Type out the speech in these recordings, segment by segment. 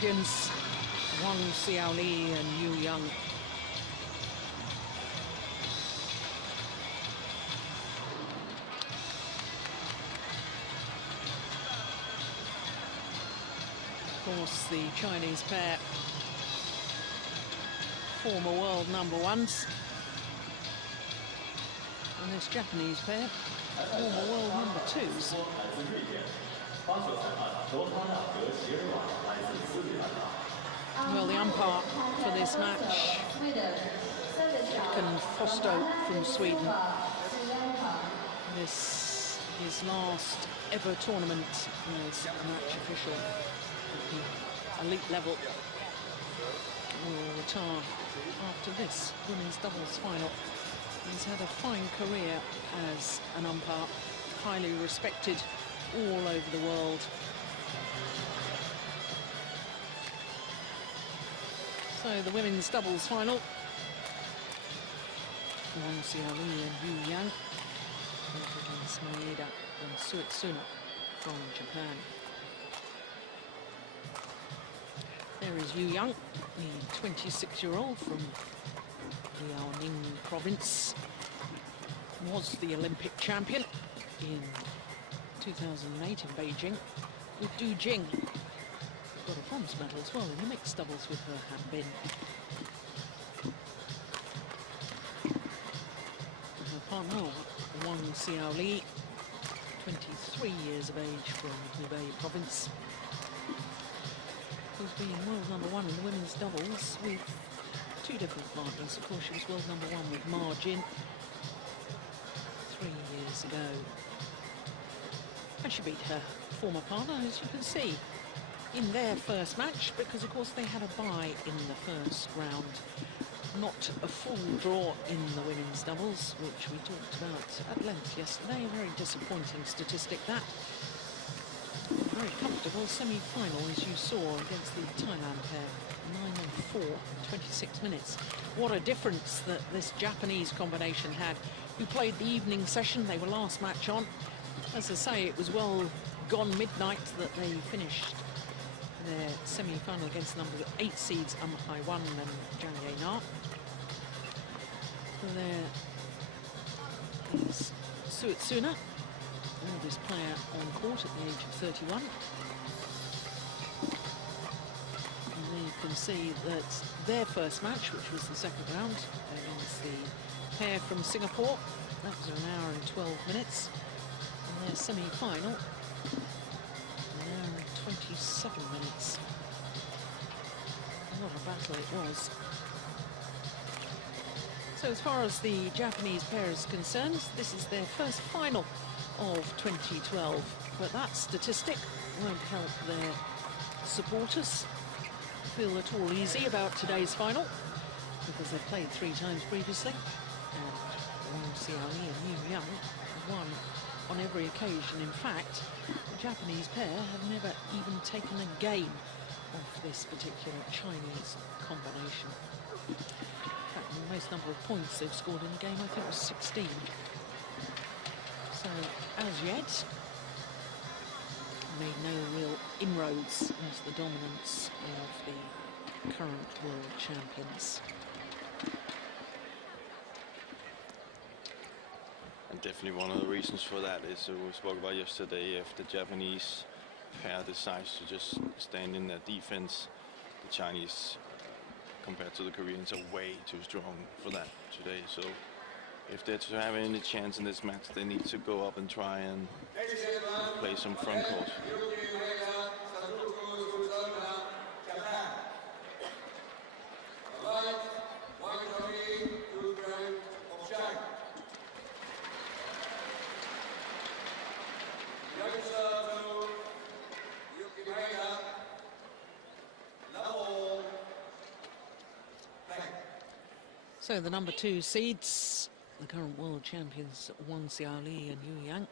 champions, Wang, Xiaoli and Yang. Of course, the Chinese pair, former world #1s. And this Japanese pair, former world #2s. Well, the umpire for this match, Fosto from Sweden. This his last ever tournament as a match official at the elite level. Will retire after this women's doubles final. He's had a fine career as an umpire, highly respected all over the world. So the women's doubles final. Wang, Xiaoli and Yang against M.Maeda and S.Suetsuna from Japan. There is Yang, the 26-year-old from Li-NIng province. Was the Olympic champion in 2008 in Beijing with Du Jing. Got a bronze medal as well in the mixed doubles with her Hanbin. Her partner, Wang Xiaoli, 23 years of age from Hubei province, who's been world #1 in the women's doubles with two different partners. Of course, she was world #1 with Ma Jin 3 years ago. And she beat her former partner, as you can see, in their first match, because of course they had a bye in the first round. Not a full draw in the women's doubles, which we talked about at length yesterday. A very disappointing statistic, that. Very comfortable semi-final, as you saw, against the Thailand pair. 9-4 in 26 minutes. What a difference that this Japanese combination had, who played the evening session. They were last match on. As I say, it was well gone midnight that they finished their semi-final against the #8 seeds, Haiwan and Zhang Yana. There is S.Suetsuna, oldest player on court at the age of 31. And there you can see that their first match, which was the second round, against the pair from Singapore, that was 1 hour and 12 minutes. And their semi-final, 1 hour and 27 minutes. What a battle it was. So as far as the Japanese pair is concerned, this is their first final of 2012. But that statistic won't help their supporters feel at all easy about today's final, because they've played 3 times previously. And Wang Xiaoli and Yang won on every occasion. In fact, the Japanese pair have never even taken a game of this particular Chinese combination. In fact, the most number of points they've scored in a game, I think, was 16. So, as yet, made no real inroads into the dominance of the current world champions. And definitely one of the reasons for that is, we spoke about yesterday, if the Japanese pair decides to just stand in their defense, the Chinese, compared to the Koreans, are way too strong for that today. So if they're to have any chance in this match, they need to go up and try and play some front court. So the #2 seeds, the current world champions, Wang Xiaoli and Yang,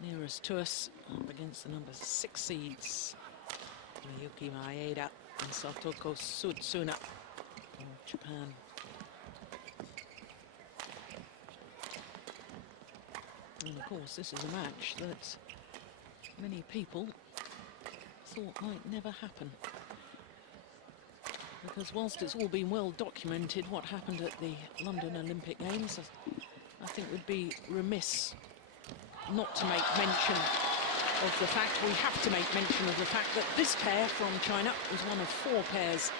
nearest to us, up against the #6 seeds, Miyuki, M.Maeda and Satoko, S.Suetsuna from Japan. And of course, this is a match that many people thought might never happen. because whilst it's all been well documented what happened at the London Olympic Games, I think we'd be remiss not to make mention of the fact, we have to make mention of the fact that this pair from China was one of 4 pairs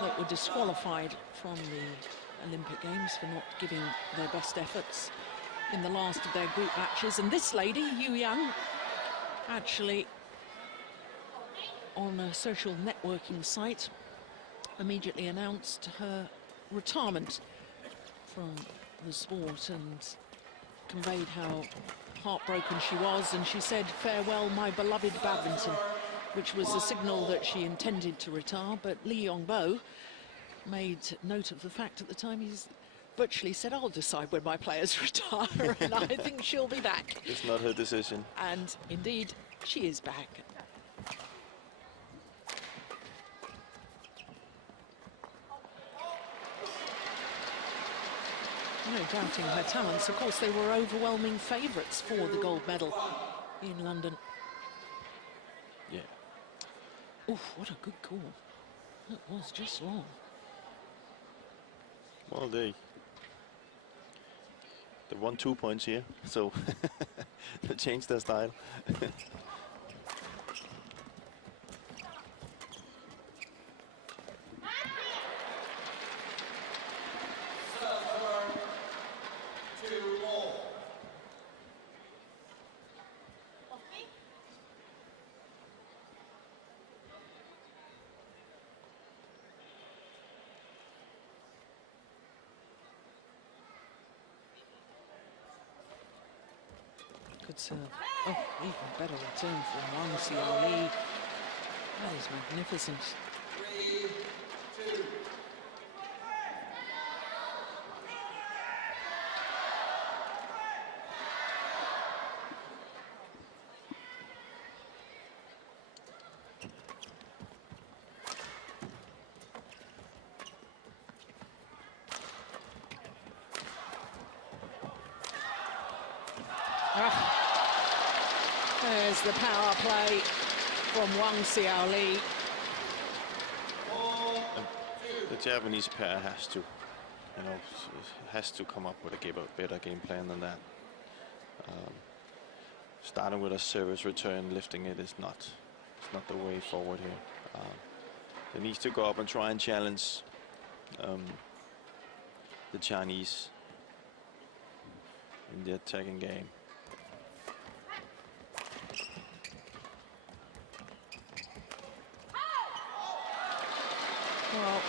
that were disqualified from the Olympic Games for not giving their best efforts in the last of their group matches. And this lady, Yang, actually on a social networking site immediately announced her retirement from the sport and conveyed how heartbroken she was, and she said, "Farewell, my beloved badminton," which was a signal that she intended to retire. But Lee Yongbo made note of the fact at the time. He's virtually said, "I'll decide when my players retire," and I think she'll be back. It's not her decision. And indeed, she is back. No doubting her talents. Of course, they were overwhelming favourites for the gold medal in London. Yeah. Oof, what a good call. That was just long. Well, they won 2 points here, so they changed their style. Good serve. Oh, even better return from Wang Xiaoli. That is magnificent. 3-2. There's the power play from Wang Xiaoli. The Japanese pair has to, has to come up with a better game plan than that. Starting with a service return, lifting it is not the way forward here. They need to go up and try and challenge the Chinese in the attacking game. Well,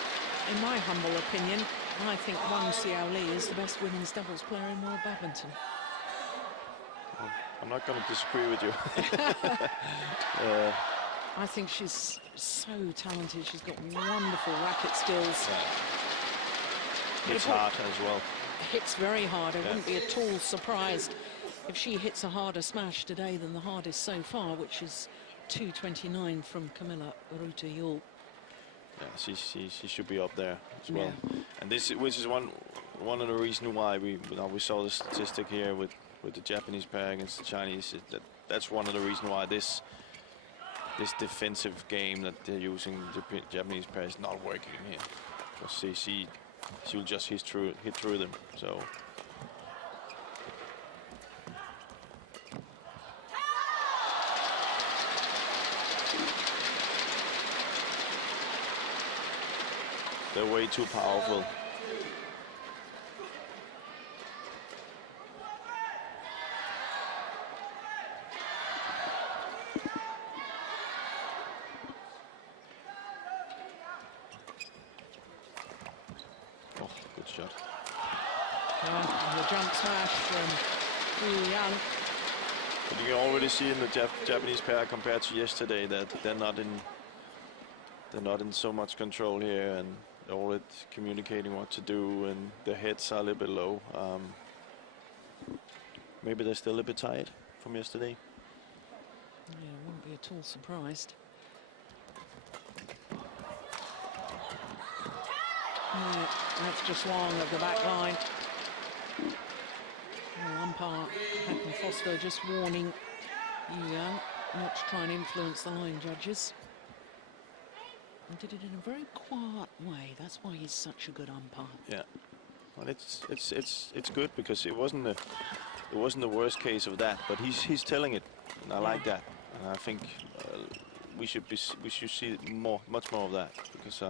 in my humble opinion, I think Wang Xiaoli is the best women's doubles player in world badminton. Well, I'm not going to disagree with you. I think she's so talented. She's got wonderful racket skills. It's hard as well. Hits very hard. I wouldn't be at all surprised if she hits a harder smash today than the hardest so far, which is 229 from Camilla Ruta-Yul. Yeah, she should be up there as well. And this, which is one of the reasons why we saw the statistic here with the Japanese pair against the Chinese. That's one of the reasons why this defensive game that they're using, the Japanese pair, is not working here. Because she'll just hit through them. So. They're way too powerful. Oh, good shot. And the jump smash from Yang. But you can already see in the Japanese pair compared to yesterday that they're not in so much control here, and they're all communicating what to do, and their heads are a little bit low. Maybe they're still a bit tired from yesterday. Yeah, I wouldn't be at all surprised. Yeah, that's just Wang at the back line. Well, umpire Hacken Foster just warning Yang not to try and influence the line judges. He did it in a very quiet way. That's why he's such a good umpire. Yeah. Well, it's good because it wasn't the worst case of that, but he's telling it, and I like that. And I think we should see much more of that, because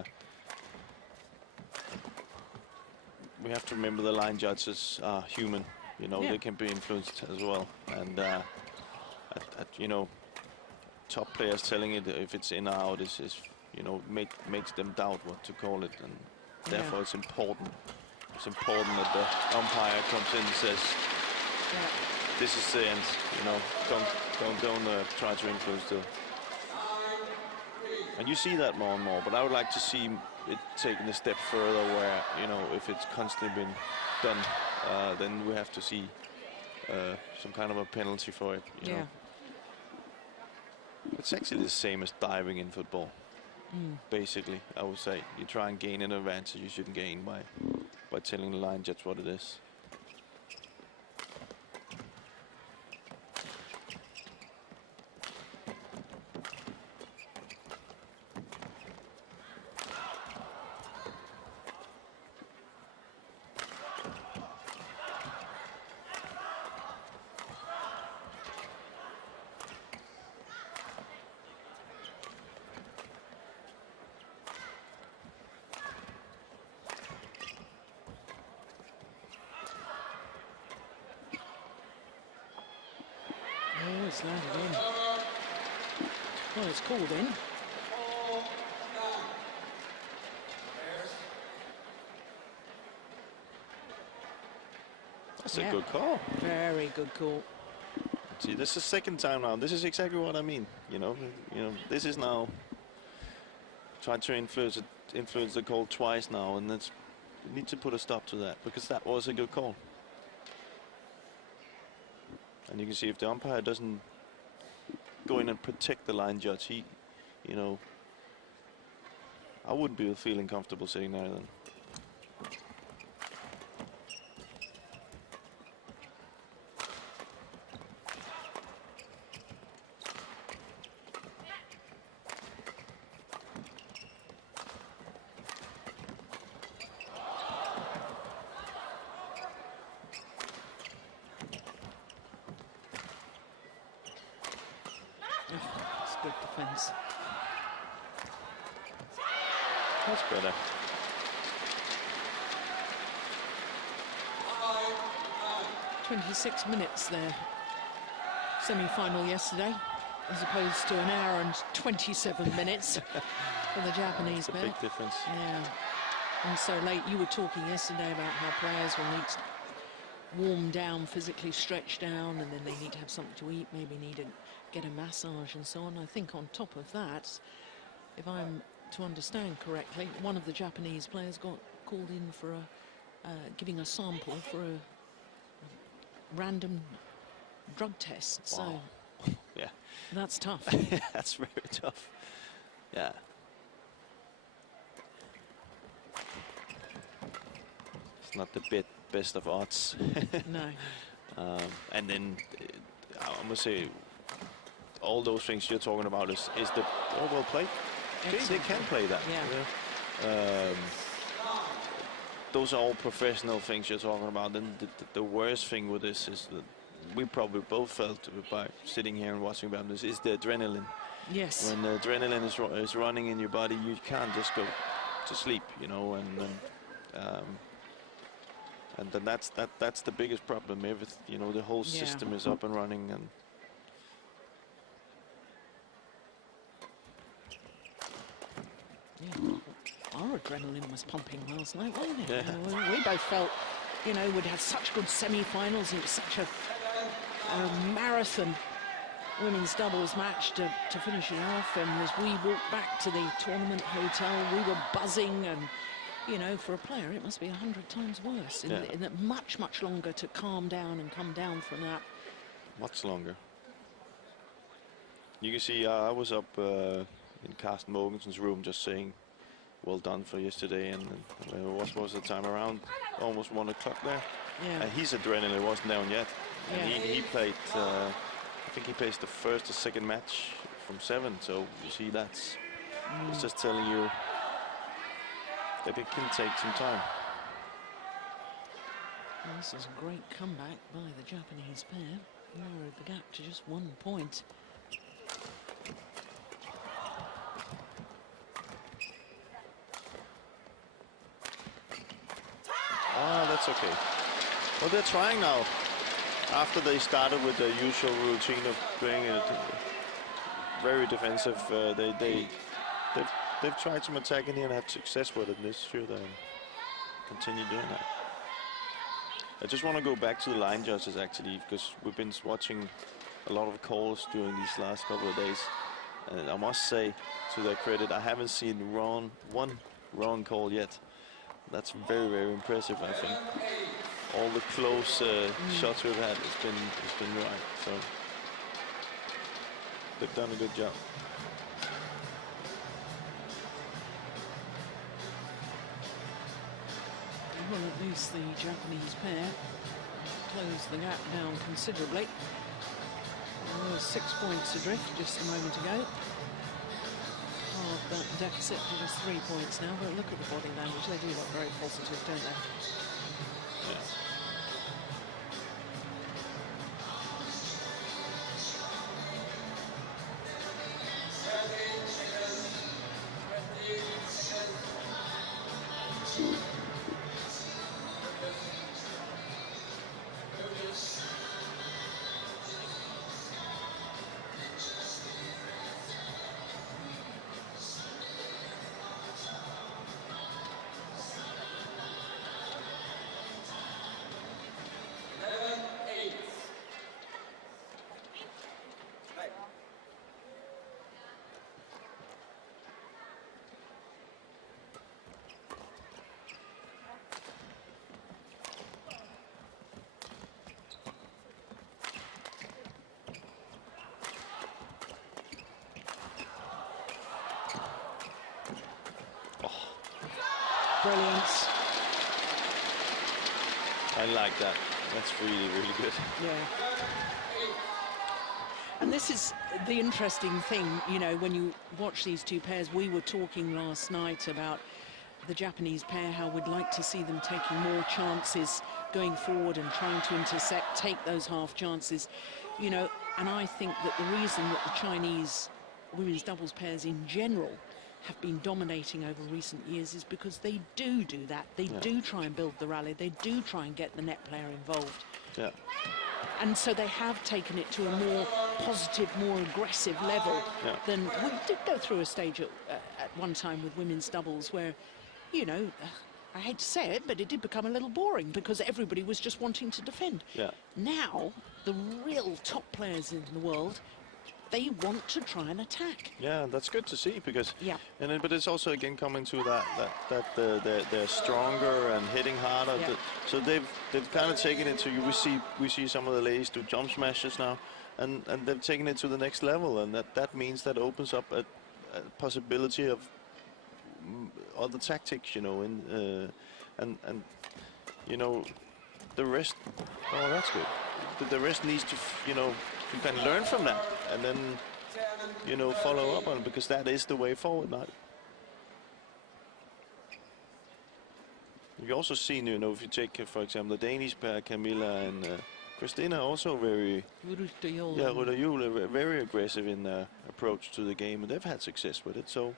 we have to remember the line judges are human. You know, they can be influenced as well, and you know, top players telling it if it's in or out is you know, makes them doubt what to call it, and therefore it's important. It's important that the umpire comes in and says, "This is the end." You know, don't try to influence the. And you see that more and more. But I would like to see it taken a step further, where, you know, if it's constantly been done, then we have to see some kind of a penalty for it. You know? It's actually the same as diving in football. Basically, I would say you try and gain an advantage you shouldn't gain by telling the line judge what it is. It's landed in. Well, it's called in. That's a good call. Very good call. See, this is the second time now. This is exactly what I mean. You know, this is now trying to influence the call twice now, and we need to put a stop to that, because that was a good call. And you can see if the umpire doesn't go in and protect the line judge, you know, I wouldn't be feeling comfortable sitting there then. Good defense. That's better. "26 minutes there. Semi-final yesterday, as opposed to an hour and 27 minutes for the Japanese pair. Big difference. Yeah. And so late. You were talking yesterday about how players will need to warm down, physically stretch down, and then they need to have something to eat, maybe need to get a massage and so on. I think on top of that, if I'm to understand correctly, one of the Japanese players got called in for giving a sample for a random drug test. Wow. So yeah, that's tough. That's very tough. Yeah. It's not the best of odds. No. And then I must say, all those things you're talking about is the well played. They can play that. Yeah. Those are all professional things you're talking about. And the worst thing with this is that we probably both felt by sitting here and watching about this is the adrenaline. Yes. When the adrenaline is running in your body, you can't just go to sleep, you know, and then that's the biggest problem. You know, the whole system is up and running, and our adrenaline was pumping last night, wasn't it? Yeah. We both felt, you know, we'd had such good semi-finals. It was such a marathon women's doubles match to finish it off. And as we walked back to the tournament hotel, we were buzzing. And, you know, for a player, it must be 100 times worse. In that much longer to calm down and come down from that. Much longer. You can see I was up in Carsten Mogenson's room just saying, well done for yesterday, and what was the time, around almost 1 o'clock there? Yeah. And his adrenaline wasn't down yet. And Yeah. he played, I think he plays the first or second match from 7, so you see that's It's just telling you that it can take some time. Well, this is a great comeback by the Japanese pair. Narrowed the gap to just 1 point. Ah, that's okay. Well, they're trying now. After they started with the usual routine of playing it very defensive, they've tried some attacking here and had success with it. This should continue doing that. I just want to go back to the line judges actually, because we've been watching a lot of calls during these last couple of days, and I must say, to their credit, I haven't seen one wrong call yet. That's very, very impressive. I think all the close shots we've had has been right. So they've done a good job. Well, at least the Japanese pair closed the gap down considerably. There was 6 points adrift just a moment ago. Half that deficit to just 3 points now, but look at the body language. They do look very positive, don't they? Yeah. Brilliant. I like that. That's really, really good. Yeah. And this is the interesting thing, you know, when you watch these two pairs. We were talking last night about the Japanese pair, how we'd like to see them taking more chances going forward and trying to intercept, take those half chances, you know. And I think that the reason that the Chinese women's doubles pairs in general have been dominating over recent years is because they do that. They do try and build the rally. They do try and get the net player involved. Yeah. And so they have taken it to a more positive, more aggressive level than we did go through a stage at one time with women's doubles where, you know, I hate to say it, but it did become a little boring because everybody was just wanting to defend. Yeah. Now, the real top players in the world, they want to try and attack. Yeah, that's good to see because, but it's also again coming to that they're stronger and hitting harder. Yeah. So they've kind of taken it to we see some of the ladies do jump smashes now, and they've taken it to the next level, and that means that opens up a possibility of other tactics, you know, and you know, the rest. Oh, that's good. The rest needs to, you know, you can learn from that and then, you know, follow up on it, because that is the way forward now. You've also seen, you know, if you take, for example, the Danish pair, Camilla and Christina, also very, Ruda-Jule, very aggressive in their approach to the game, and they've had success with it. So,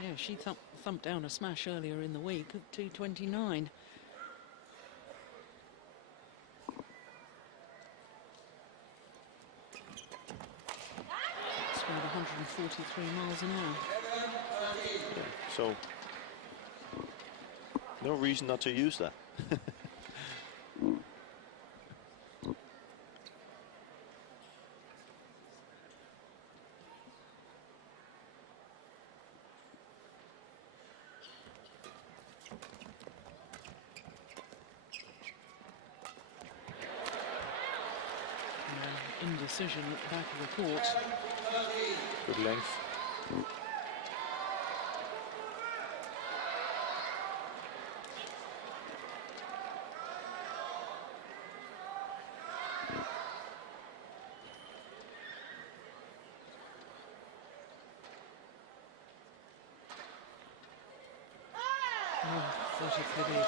yeah, she thumped down a smash earlier in the week at 229. It's about 143 miles an hour. yeah, so no reason not to use that. Indecision at the back of the court. Good length. Oh, what a pity.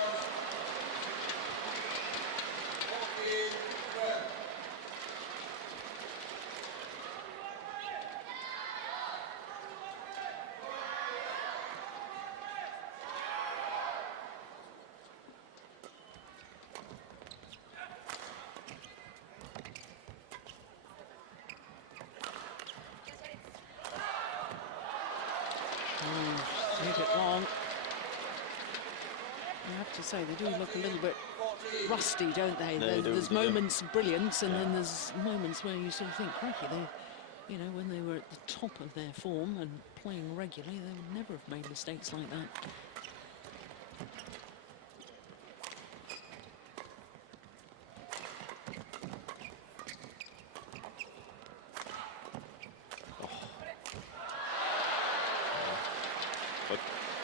Hit it long. I have to say, they do look a little bit rusty, don't they? There's moments of brilliance, and then there's moments where you sort of think, crikey, they, you know, when they were at the top of their form and playing regularly, they would never have made mistakes like that.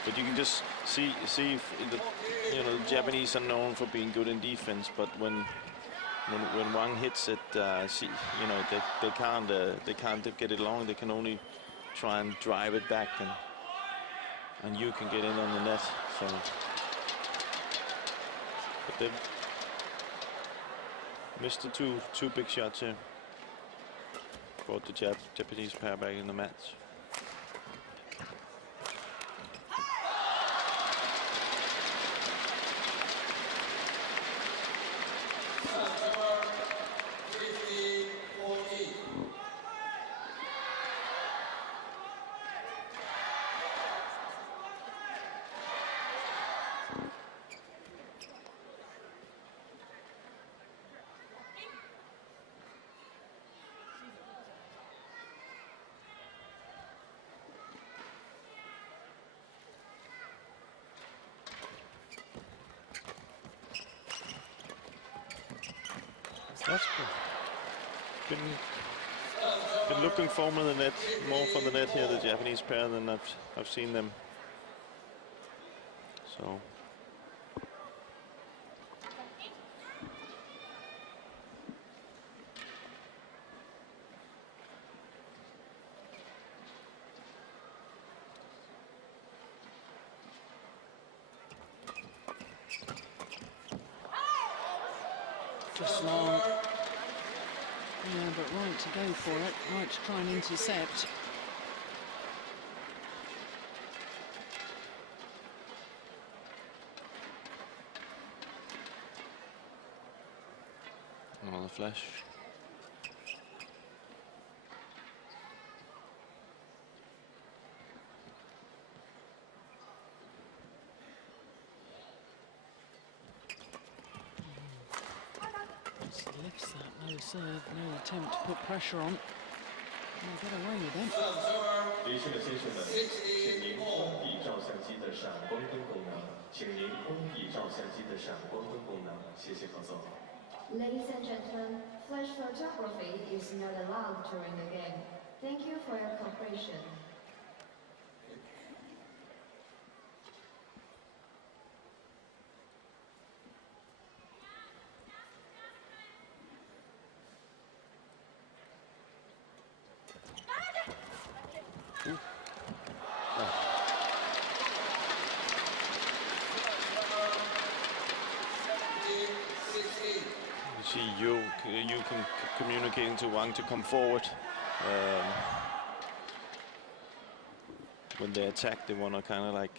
But you can just see the, you know, the Japanese are known for being good in defense, but when Wang hits it, you know, they can't get it long. They can only try and drive it back, and you can get in on the net. So, but they've missed the two big shots here. Brought the Japanese pair back in the match. That's been looking for the net, more for the net here, the Japanese pair, than I've seen them. So. Just long. Yeah, but right to go for it, right to try and intercept. Another flash. Lifts that low serve, no attempt to put pressure on. I'll get away with it. Ladies and gentlemen, flash photography is not allowed during the game. Thank you for your cooperation. You can communicating to Wang to come forward. When they attack, they want to kind of like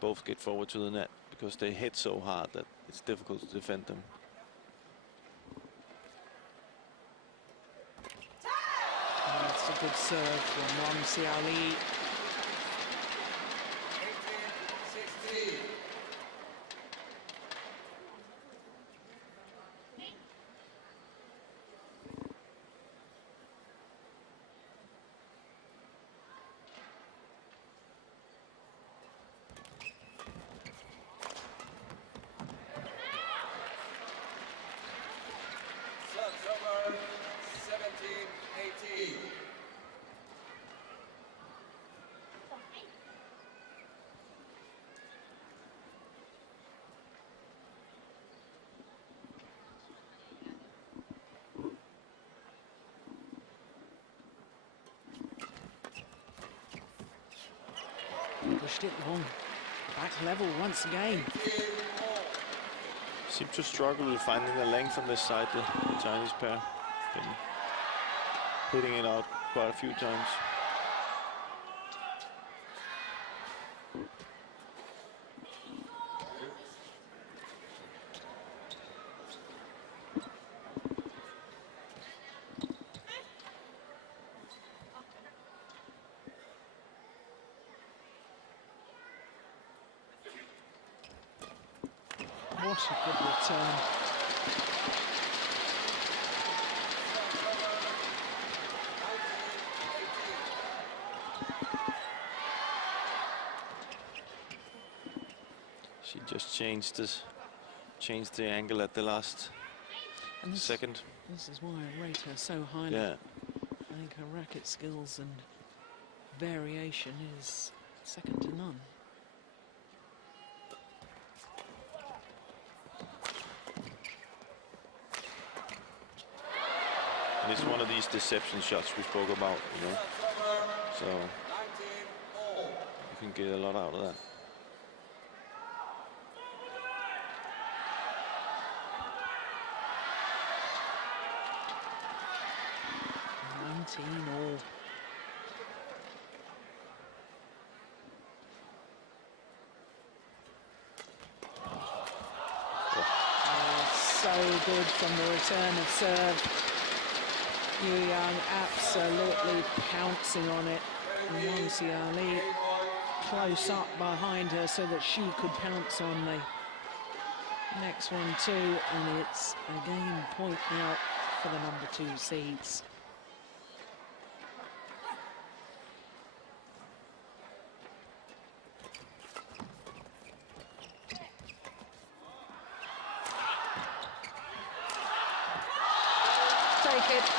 both get forward to the net, because they hit so hard that it's difficult to defend them. That's a good serve from Wang Xiaoli. Pushed it long. Back level once again. Seem to struggle with finding the length on this side, the Chinese pair. Been hitting it out quite a few times. What a good return. She just changed the angle at the last second. This is why I rate her so highly. Yeah. I think her racket skills and variation is second to none. And it's one of these deception shots we spoke about, you know. So you can get a lot out of that. All. So good from the return of serve. Yang absolutely pouncing on it. And Wang Xiaoli close up behind her so that she could pounce on the next one too. And it's a game point now for the number 2 seeds.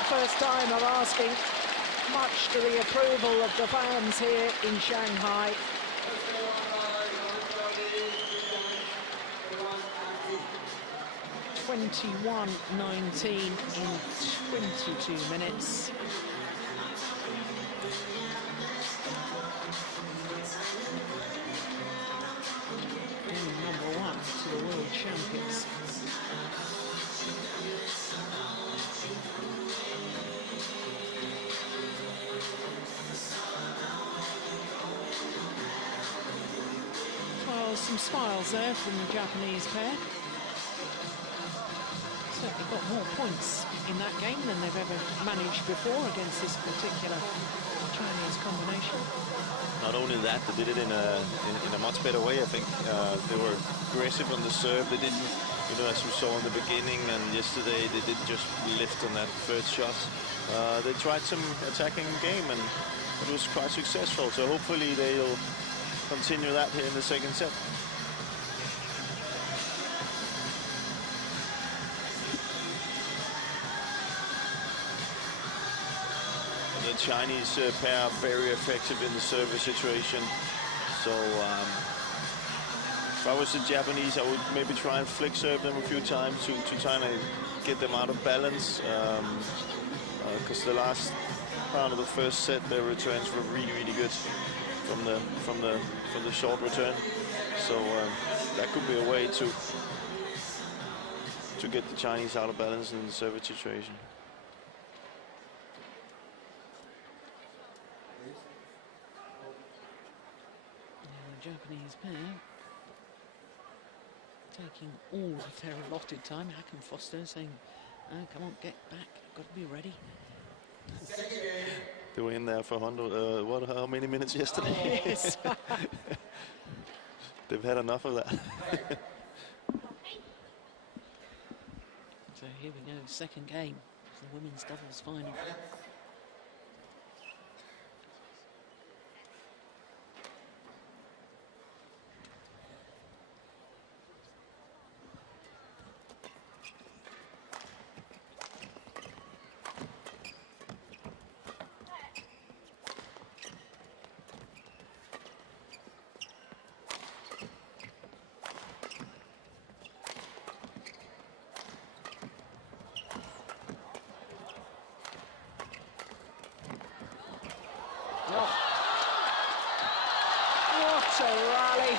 First time I'm asking, much to the approval of the fans here in Shanghai. (21-19) in 22 minutes. Going number 1 to the World Champions. Some smiles there from the Japanese pair. Certainly got more points in that game than they've ever managed before against this particular Chinese combination. Not only that, they did it in a much better way, I think. They were aggressive on the serve. They didn't, you know, as we saw in the beginning and yesterday, they didn't just lift on that third shot. They tried some attacking game and it was quite successful. So hopefully they'll continue that here in the second set. The Chinese pair are very effective in the service situation. So if I was the Japanese, I would maybe try and flick serve them a few times to try and get them out of balance. Because the last part of the first set, their returns were really good from the short return. So that could be a way to get the Chinese out of balance in the service situation. The Japanese pair taking all of their allotted time. Hack and Foster saying, oh, come on, get back, got to be ready. They were in there for 100, how many minutes yesterday? Yes. They've had enough of that. So here we go, second game, the women's doubles final. What a rally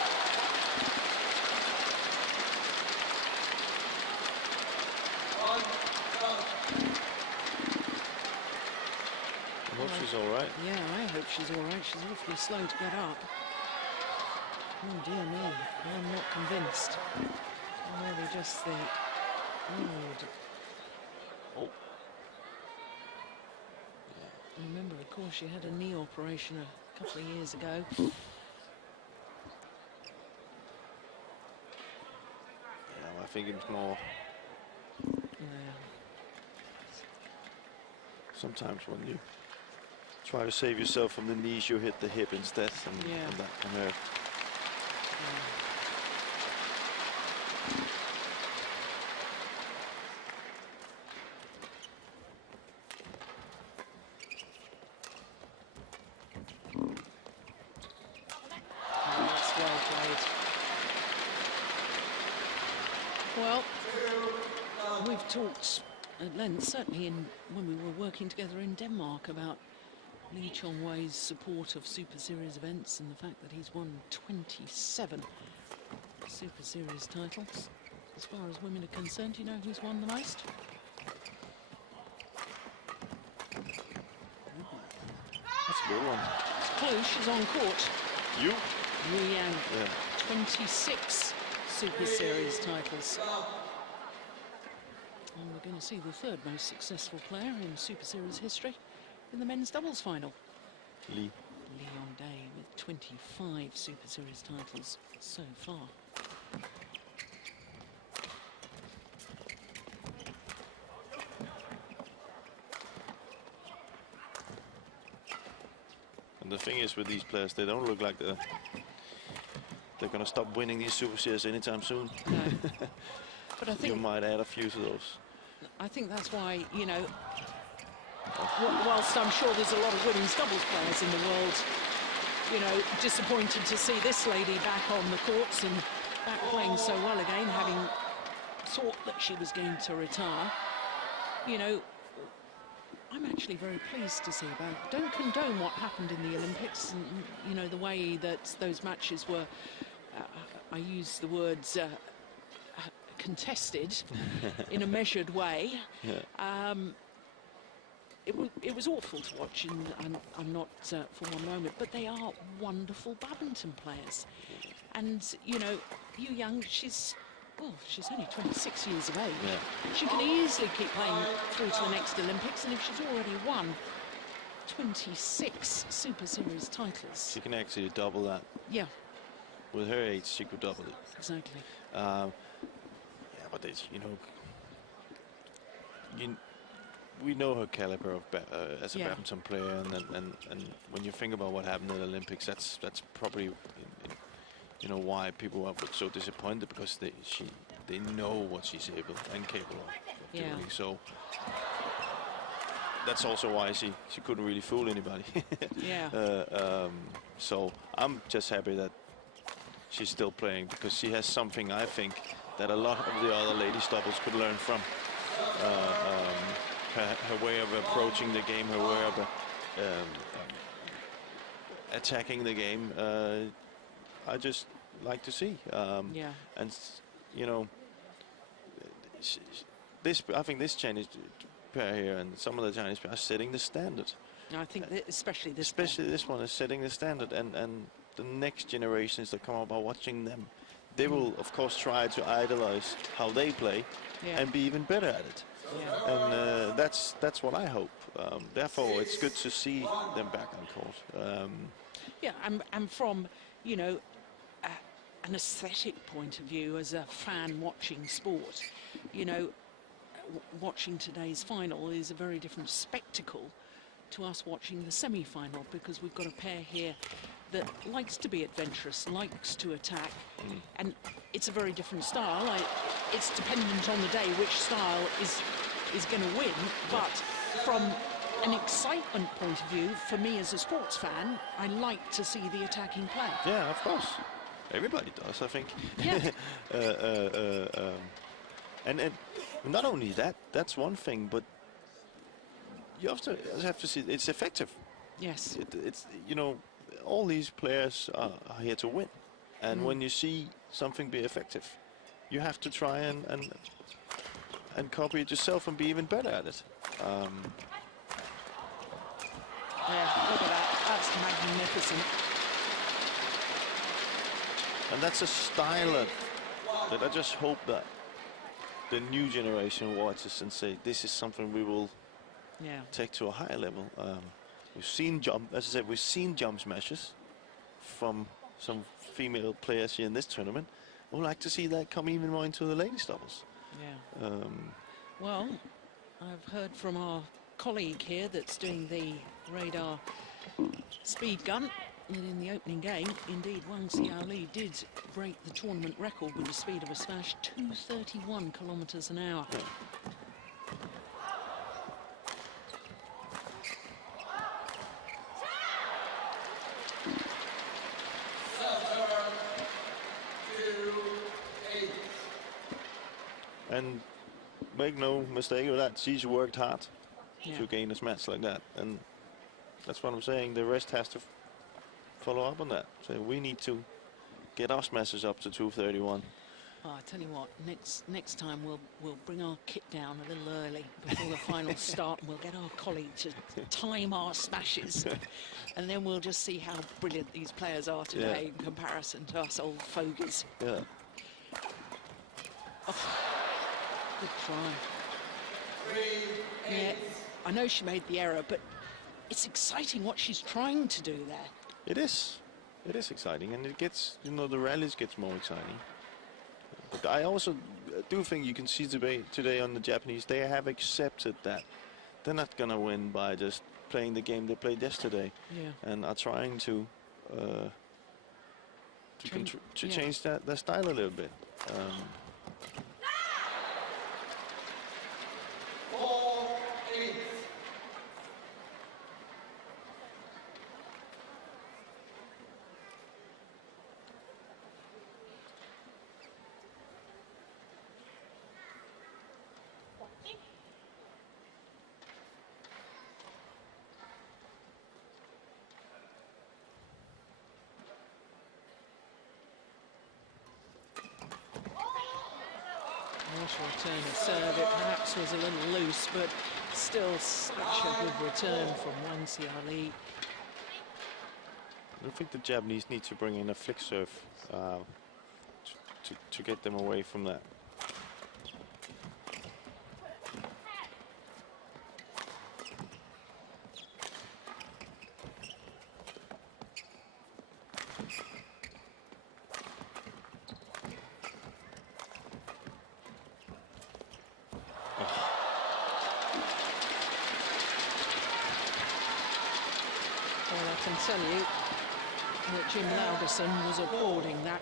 right? Yeah, I hope she's all right. She's awfully slow to get up. Oh, dear me. I'm not convinced. Maybe just the... Oh. Remember, of course, she had a knee operation a couple of years ago. Yeah, I think it's more... Sometimes when you try to save yourself from the knees, you hit the hip instead, and that can hurt. That's well played. Well, we've talked at length, certainly when we were working together in Denmark, about Lee Chong-wei's support of Super Series events and the fact that he's won 27 Super Series titles. As far as women are concerned, do you know who's won the most? That's a good one. It's close, she's on court. Li-NIng, Yeah. 26 Super Series titles. And we're going to see the third most successful player in Super Series history in the men's doubles final. Li. Leon Day with 25 Super Series titles so far. And the thing is with these players, they don't look like they're going to stop winning these Super Series anytime soon. No. But I think you might add a few to those. I think that's why, you know, whilst I'm sure there's a lot of women's doubles players in the world, you know, disappointed to see this lady back on the courts and back playing so well again, having thought that she was going to retire. You know, I'm actually very pleased to see about. Don't condone what happened in the Olympics, and you know the way that those matches were. I use the words contested in a measured way. Yeah. It was awful to watch, and I'm not for one moment, but they are wonderful badminton players. And you know, Yu Yang, she's only 26 years of age. Yeah. She can easily keep playing through to the next Olympics, and if she's already won 26 Super Series titles, She can actually double that. Yeah, With her age, she could double it. exactly. Yeah, but it's, we know her caliber of as a Yeah. badminton player, and when you think about what happened at the Olympics, that's probably why people were so disappointed, because they know what she's able and capable of Yeah. doing. So that's also why she couldn't really fool anybody. Yeah. So I'm just happy that she's still playing, because she has something, I think, that a lot of the other ladies doubles could learn from. Her way of approaching the game, her way of attacking the game, I just like to see. Yeah. And I think this Chinese pair here and some of the Chinese pairs are setting the standard. I think that especially this This one is setting the standard, and the next generations that come up are watching them. They will, of course, try to idolize how they play and be even better at it. Yeah. And that's what I hope. Therefore, it's good to see them back on court. Yeah, and from, you know, an aesthetic point of view, as a fan watching sport, you know, watching today's final is a very different spectacle to us watching the semi-final, because we've got a pair here that likes to be adventurous, likes to attack, and it's a very different style. It's dependent on the day which style is going to win, but from an excitement point of view, for me as a sports fan, I like to see the attacking play. Yeah, of course. Everybody does, I think. Yeah. And not only that, that's one thing, but you also have to see it's effective. Yes. It's all these players are here to win, and when you see something be effective, you have to try and copy it yourself and be even better at it. Yeah, look at that. That's magnificent. And that's a style that I just hope that the new generation watches and say, this is something we will take to a higher level. We've seen as I said, we've seen jump smashes from some female players here in this tournament. I would like to see that come even more into the ladies doubles. Yeah. Well, I've heard from our colleague here that's doing the radar speed gun, that in the opening game, indeed, Wang Xiaoli did break the tournament record with the speed of a smash, 231 kilometers an hour. Yeah. And make no mistake of that, she's worked hard to gain a match like that. And that's what I'm saying, the rest has to follow up on that. So we need to get our smashes up to 231. Oh, I tell you what, next time we'll bring our kit down a little early before the final start, and we'll get our colleague to time our smashes, and then we'll just see how brilliant these players are today in comparison to us old fogies. Yeah. Oh, good try. Yeah, I know she made the error, but it's exciting what she's trying to do there. It is exciting, and it gets, you know, the rallies gets more exciting. But I also do think you can see today on the Japanese, they have accepted that they're not gonna win by just playing the game they played yesterday, and are trying to change their style a little bit. Return of serve, it perhaps was a little loose, but still such a good return from Wang Xiaoli. I think the Japanese need to bring in a flick serve to get them away from that. Tell you that Jim Lauderson was applauding that.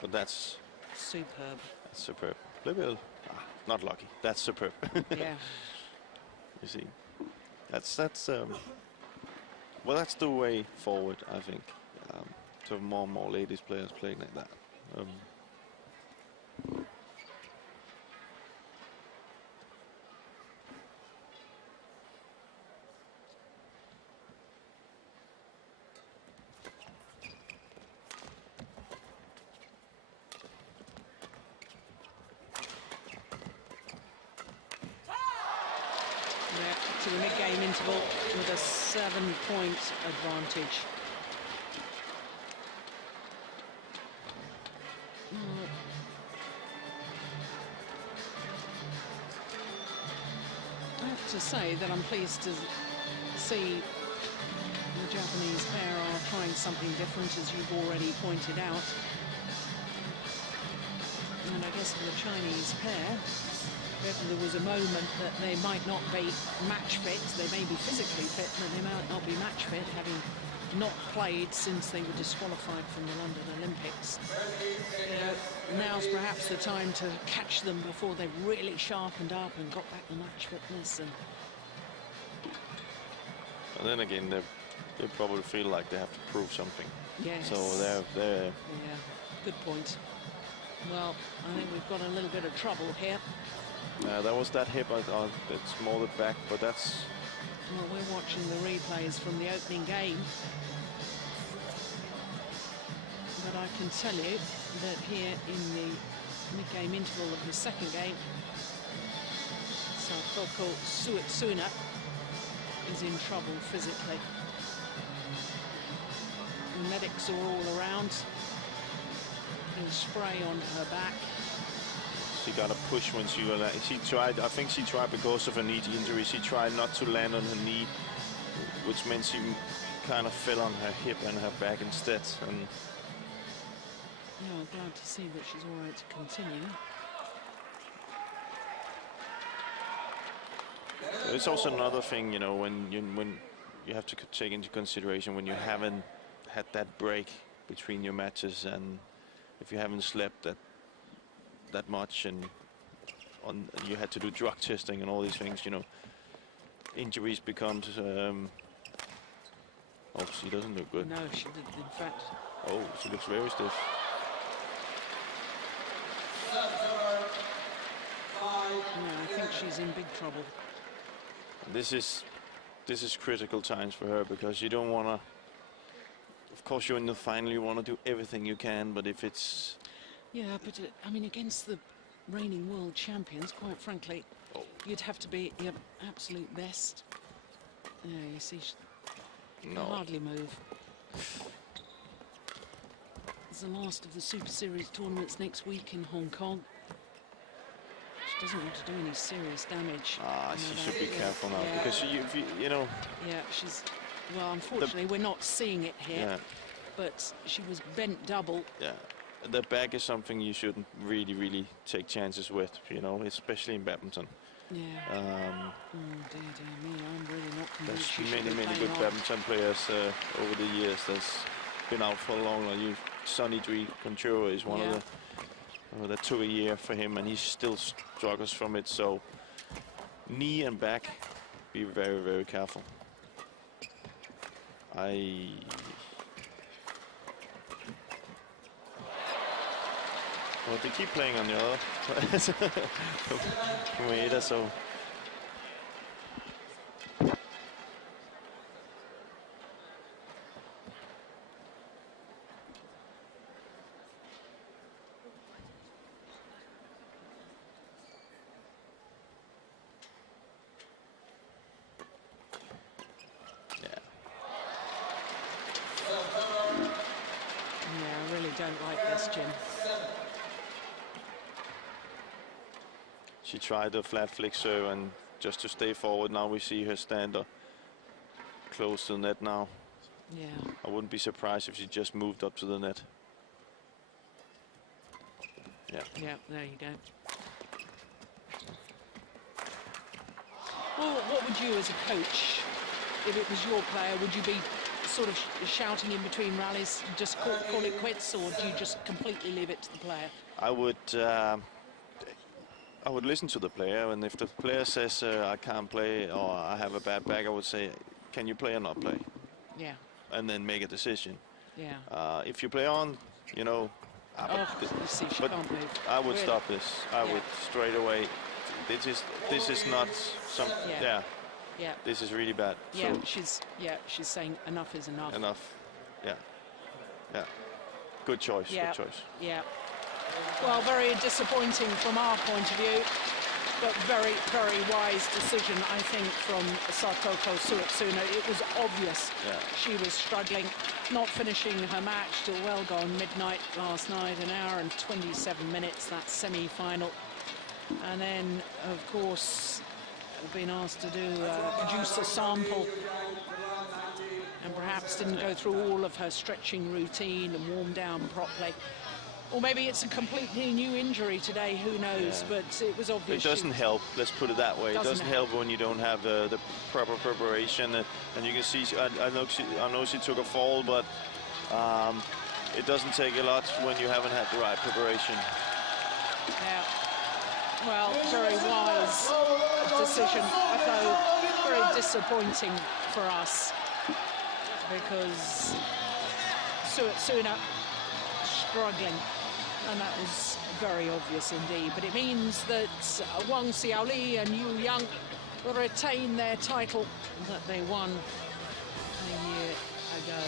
But that's superb. That's superb. Not lucky. That's superb. Yeah. You see, that's well, that's the way forward, I think. To have more and more ladies players playing like that. To the mid-game interval with a 7-point advantage. I have to say that I'm pleased to see the Japanese pair are trying something different, as you've already pointed out. And I guess for the Chinese pair, if there was a moment that they might not be match fit, they may be physically fit, but they might not be match fit, having not played since they were disqualified from the London Olympics. Now's perhaps the time to catch them before they've really sharpened up and got back the match fitness. And then again, they probably feel like they have to prove something. Yes. So they're yeah, good point. Well, I think we've got a little bit of trouble here. That was that hip. It's more the back, but that's. Well, we're watching the replays from the opening game, but I can tell you that here in the mid-game interval of the second game, Satoko Xiaoli is in trouble physically. The medics are all around. There's spray on her back. She got a push when she tried. I think she tried because of her knee injury. She tried not to land on her knee, which meant she kind of fell on her hip and her back instead. And yeah, I'm glad to see that she's all right to continue. So it's also another thing, you know, when you have to take into consideration when you haven't had that break between your matches, and if you haven't slept that much, and you had to do drug testing and all these things, you know, injuries becomes. Oh, she doesn't look good. No, she did, in fact. Oh, she looks very stiff. Yeah, I think she's in big trouble. This is critical times for her, because you don't want to. Of course, you're in the final. You want to do everything you can, but if it's. Yeah, but I mean, against the reigning world champions, quite frankly, you'd have to be your absolute best. Yeah, you see, she can hardly move. It's the last of the Super Series tournaments next week in Hong Kong. She doesn't want to do any serious damage. She should be careful now, because you know. Yeah, she's. Well, unfortunately, we're not seeing it here, but she was bent double. Yeah. The back is something you shouldn't really take chances with, you know, especially in badminton. Yeah. Dear me, I'm really not convinced. There's many good badminton players over the years that's been out for a long time. Sonny Dri Contura is one of the. That took a year for him, and he still struggles from it. So knee and back, be very careful. Well, they keep playing on the other. M.Maeda, so. She tried a flat flick serve, and just to stay forward. Now we see her stand up close to the net now. Yeah. I wouldn't be surprised if she just moved up to the net. Yeah. Yeah, there you go. Well, what would you as a coach, if it was your player, would you be sort of shouting in between rallies, just call it quits, or do you just completely leave it to the player? I would listen to the player, and if the player says I can't play or I have a bad back, I would say, can you play or not play? Yeah. And then make a decision. Yeah. If you play on, you know. You see, she can't move. I would stop this. I would straight away. This is not some. Yeah. Yeah. This is really bad. Yeah. So she's saying enough is enough. Enough. Yeah. Yeah. Good choice. Yeah. Good choice. Yeah. Well, very disappointing from our point of view, but very wise decision, I think, from Satoko Xiaoli. It was obvious she was struggling, not finishing her match till well gone midnight last night, an hour and 27 minutes, that semi-final. And then, of course, been asked to produce a sample, and perhaps didn't go through all of her stretching routine and warm down properly. Or maybe it's a completely new injury today, who knows, but it was obvious. It doesn't help, let's put it that way. It doesn't help when you don't have the proper preparation. And you can see, I know she took a fall, but it doesn't take a lot when you haven't had the right preparation. Yeah, well, very wise decision, although very disappointing for us, because S.Suetsuna struggling, and that was very obvious indeed. But it means that Wang, Xiaoli and Yang retain their title that they won a year ago.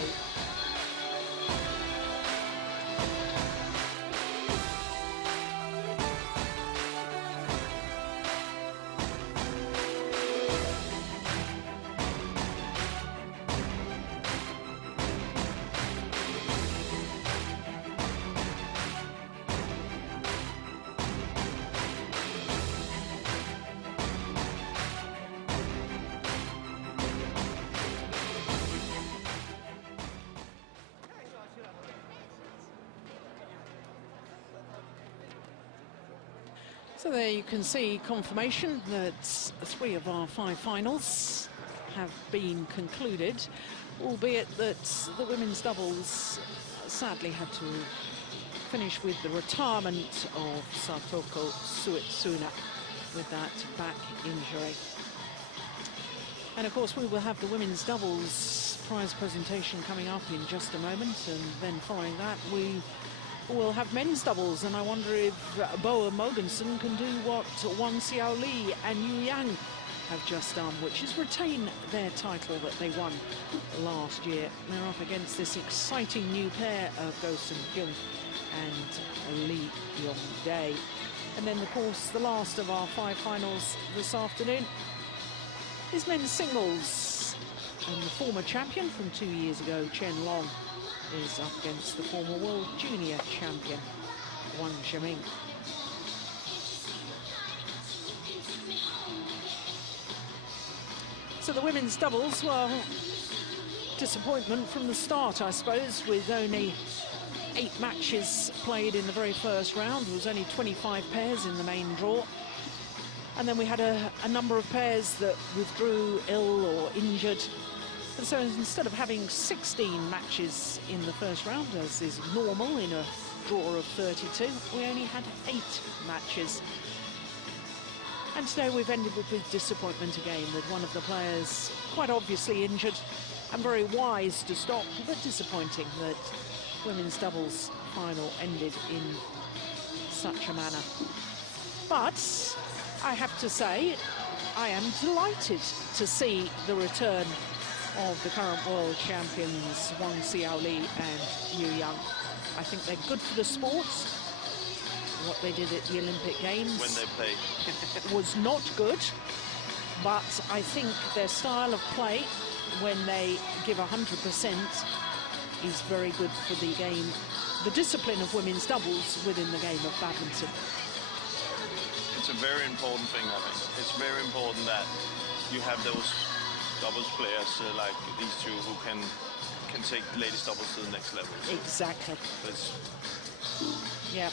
So there you can see confirmation that 3 of our 5 finals have been concluded, albeit that the women's doubles sadly had to finish with the retirement of Satoko Xiaoli with that back injury. And of course we will have the women's doubles prize presentation coming up in just a moment, and then following that we will have men's doubles, and I wonder if Boa Mogensen can do what Wang, Xiaoli and Yang have just done, which is retain their title that they won last year. They're up against this exciting new pair of Go Seung-kyung and Li-NIng. And then, of course, the last of our 5 finals this afternoon is men's singles. And the former champion from 2 years ago, Chen Long, is up against the former world junior champion, Wang. So the women's doubles, well, disappointment from the start, I suppose, with only 8 matches played in the very first round. There was only 25 pairs in the main draw. And then we had a number of pairs that withdrew ill or injured. And so instead of having 16 matches in the first round, as is normal in a draw of 32, we only had 8 matches. And today we've ended with disappointment again, with one of the players quite obviously injured and very wise to stop, but disappointing that women's doubles final ended in such a manner. But I have to say, I am delighted to see the return of the current world champions, Wang, Xiaoli and Yang. I think they're good for the sport. What they did at the Olympic Games when they played was not good, but I think their style of play, when they give 100%, is very good for the game, the discipline of women's doubles within the game of badminton. It's a very important thing, I think. It's very important that you have those doubles players like these two who can take ladies doubles to the next level. Exactly. Yeah.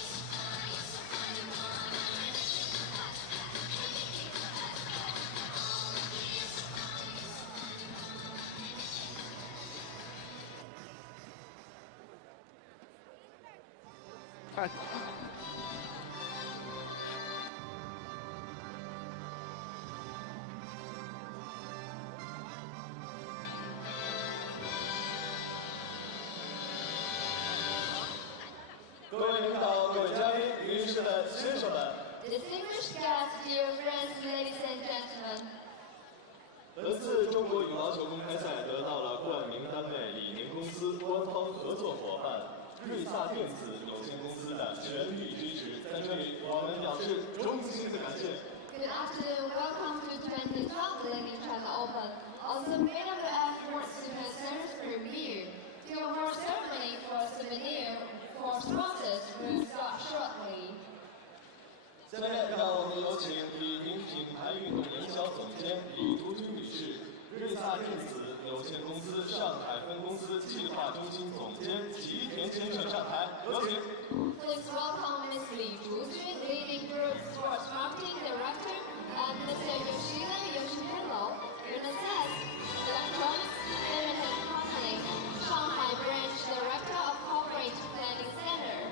Distinguished guests, dear friends, ladies and gentlemen. 本次中国羽毛球公开赛得到了冠名单位李宁公司官方合作伙伴瑞萨电子有限公司的全力支持，在这里我们表示衷心的感谢。 Good afternoon, welcome to 2012 Li-NIng China Open, also BWF World Superseries review. The award ceremony for souvenir for sponsors will start shortly. 下面让我们有请李宁品牌运动营销总监李竹君女士、瑞萨电子有限公司上海分公司计划中心总监吉田先生上台，有请。 Please welcome Ms. Li Zhujun, Li-NIng Group Sports Marketing Director, and Mr. Yoshihiro Renaissance Electronics Limited Company, Shanghai Branch Director of Corporate Planning Center.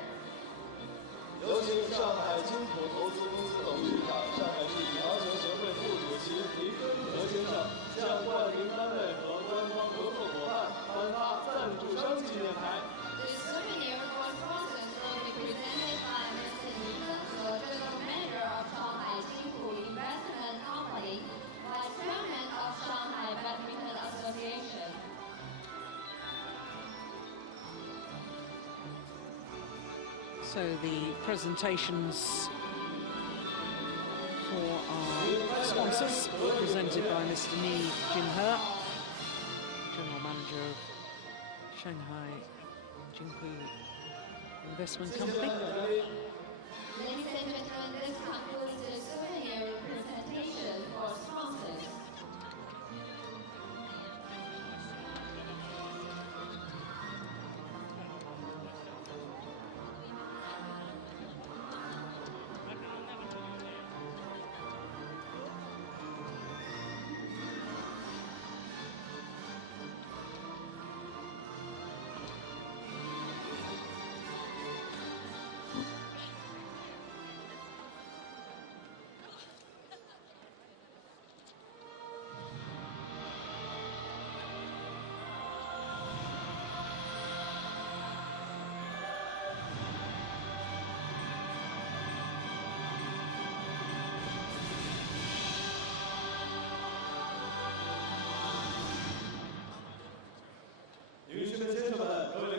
有请上海金普投资公司董事长、上海市羽毛球协会副主席李根和先生向冠名单位和官方合作伙伴颁发赞助商纪念牌。 The souvenir for sponsors will be presented by Mr. Li Kenhe, General Manager of Shanghai Jinpu Investment Company, Vice Chairman of Shanghai Badminton Association. So the presentations for our sponsors were presented by Mr. Ni Jinhe, General Manager of Shanghai Jinpu Investment Company. Ladies and gentlemen, this concludes the souvenir presentation for sponsors.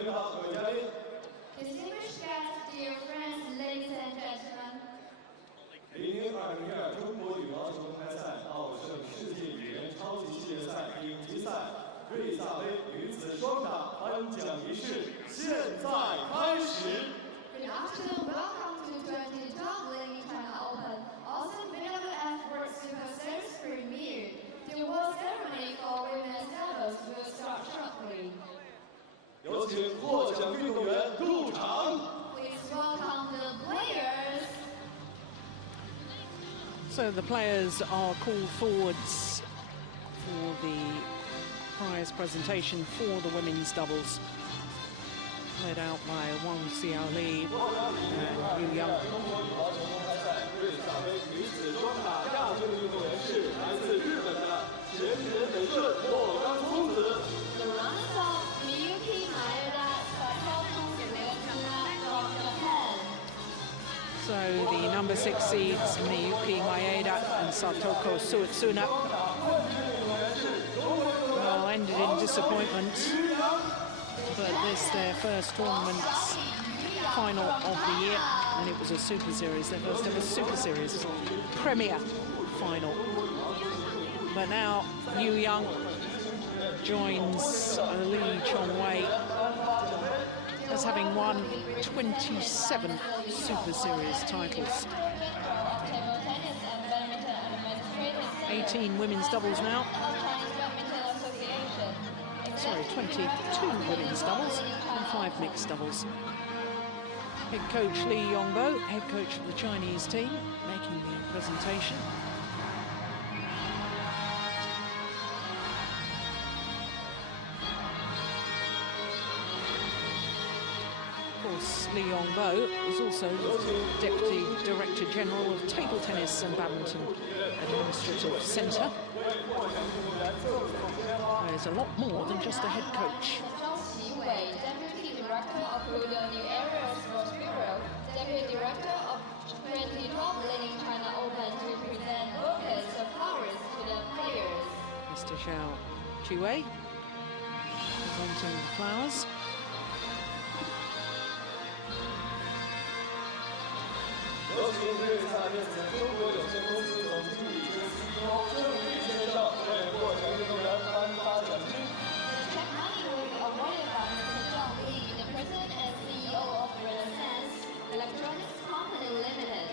您好，各位嘉宾。 Distinguished guests, dear friends, ladies and gentlemen. Li-NIng2012中国羽毛球公开赛奥盛世界羽联超级系列赛顶级赛瑞萨杯女子双打颁奖仪式现在开始。 Good afternoon, welcome to 2012 Li-NIng China Open. Awesome BWF World Superseries premiere. The award ceremony for women's doubles will start shortly. 有请获奖运动员入场。 Please welcome the players. So the players are called forwards for the prize presentation for the women's doubles, led out by Wang, Xiaoli and Yu Yang. 中国羽毛球公开赛瑞萨杯女子双打亚军的运动员是来自日本的前田美顺、莫冈聪子。 The runners of Miyuki, M.Maeda, Satoko, S.Suetsuna from Japan. So the number 6 seeds, Miyuki, M.Maeda and Satoko, S.Suetsuna, well, ended in disappointment. But this their first tournament final of the year, and it was a Super Series, their first ever Super Series premier final. But now Yu Yang joins Li Chongwei as having won 27 Super Series titles. 18 women's doubles now. Sorry, 22 women's doubles and 5 mixed doubles. Head coach Li Yongbo, head coach of the Chinese team, making the presentation. Of course, Li Yongbo is also Deputy Director General of Table Tennis and Badminton Administrative Centre. There's a lot more than just a head coach. Xiaoli, Deputy Director of Rural New Areas Sports Bureau, Deputy Director of 2012 Li-NIng China Open to present bouquets of flowers to the players. Mr. Xiaoli presenting the flowers. The check money will be awarded by Mr. Xiaoli, the President and CEO of Renaissance Electronics Company Limited.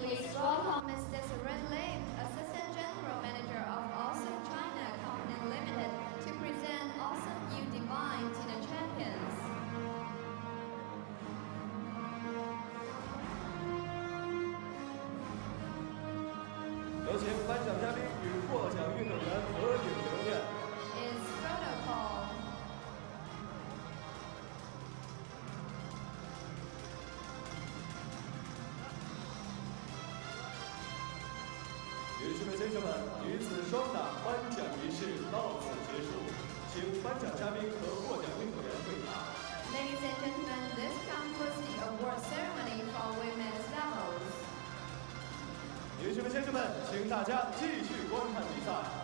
Please welcome Mr. Li, Assistant General Manager of Awesome China Company Limited, to present Awesome You Divine to the champions. 有请颁奖嘉宾与获奖运动员合影留念。 Is protocol. 女士们、先生们，女子双打颁奖仪式到此结束，请颁奖嘉宾和获奖运动员对答。 Ladies and gentlemen, this concludes the award ceremony for women's doubles. 女士们、先生们，请大家继续观看比赛。